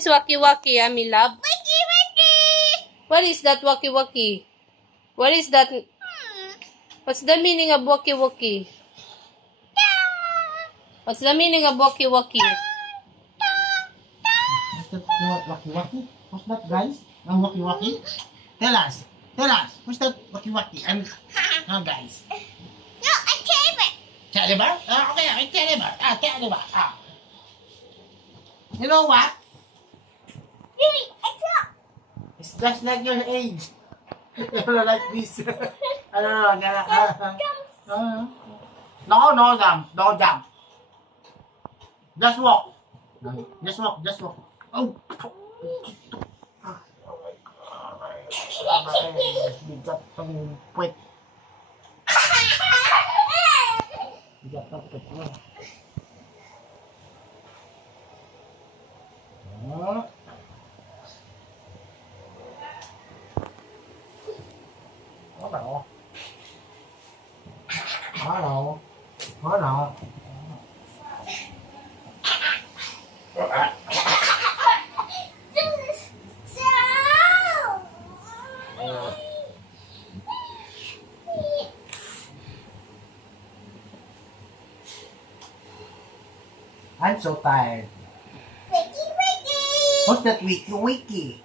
It's waki-waki, mi love. Wiki. What is that waki-waki? What is that? What's the meaning of waki-waki? What's the meaning of waki-waki? What's that waki-waki? What's that, guys? Ang waki-waki? Tell us. What's that waki-waki? Guys. No, I tell it. Tell it ba? Okay, tell it ba? Tell it ba? You know what? It's just like your age. Like this. No jump. Just walk. Just walk. Oh. Bigat ng puwet. Bigat ng puwet mo. Hello. I'm so tired. Wiki. What's that wiki?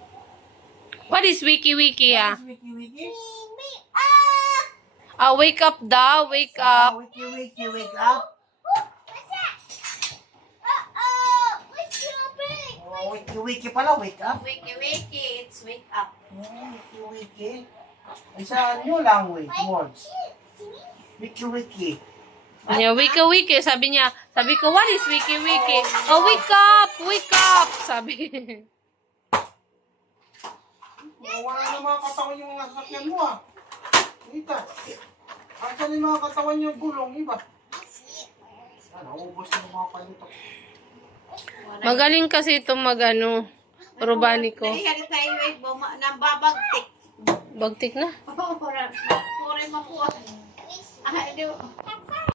What is wiki-wiki, What's wiki? Wake up daw, wake up. Wiki, wake up. What's that? What's your big? Oh, wiki pala, wake up. Wiki-wiki, it's wake up. Wiki. It's a new language, words. Wiki. Yeah, wiki-wiki, sabi ko, what is wiki-wiki? Oh, wake up, sabi. Wala na mga katawan yung mga sasakyan mo Nita, asan yung mga katawan yung gulong, iba? Ubos na yung mga palutok. Magaling kasi ito urubani ko. Nambabagtik. Bagtik na. Pure makuha.